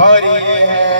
हरि है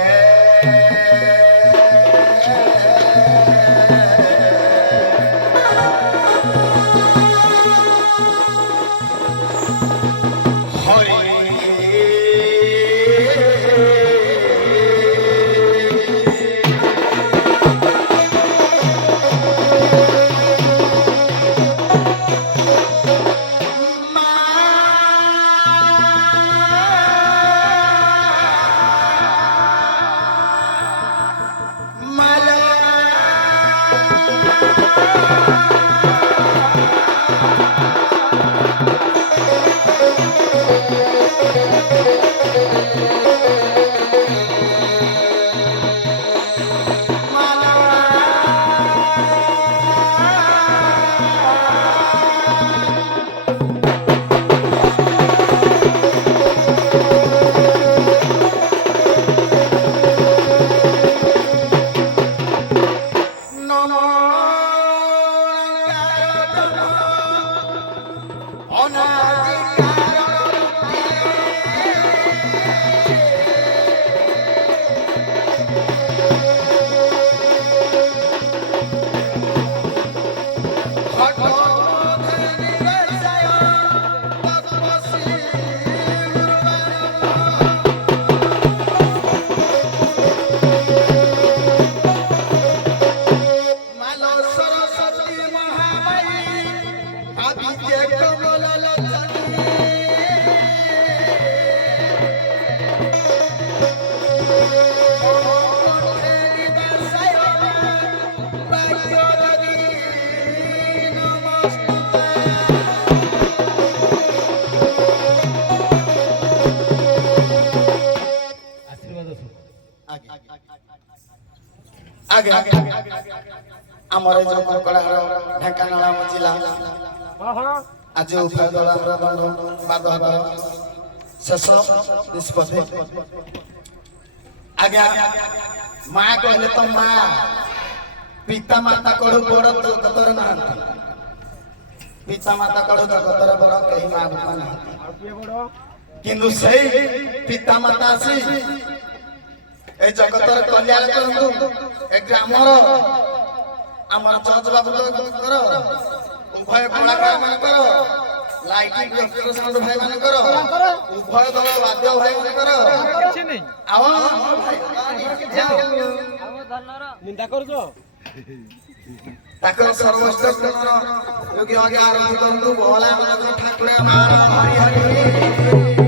आगे आमर जो कलाकार ढेंकानाल जिला आज उभय दल बाद हबार शेष निष्पत्ति आगे माँ कहले तो माँ पिता माता कड़ू बड़ जगतर ना पिता माता कड़ू जगतर बड़ कहीं माँ बापा ना किंतु सही पिता माता आसी ए जगतर कल्याण करंतु ए ग्रामर आमर जज बाबू कर उभय कलाकार मान कर लाइटिंग डेकोरेशन साउंड भाई मान कर उभय दल वाद्य भाई मान कर किछि नै आव निंदा करजो ताकर सर्वश्रेष्ठ योग्य आगे आरंभ करंतु भोला मान ठाकुर हरि हरि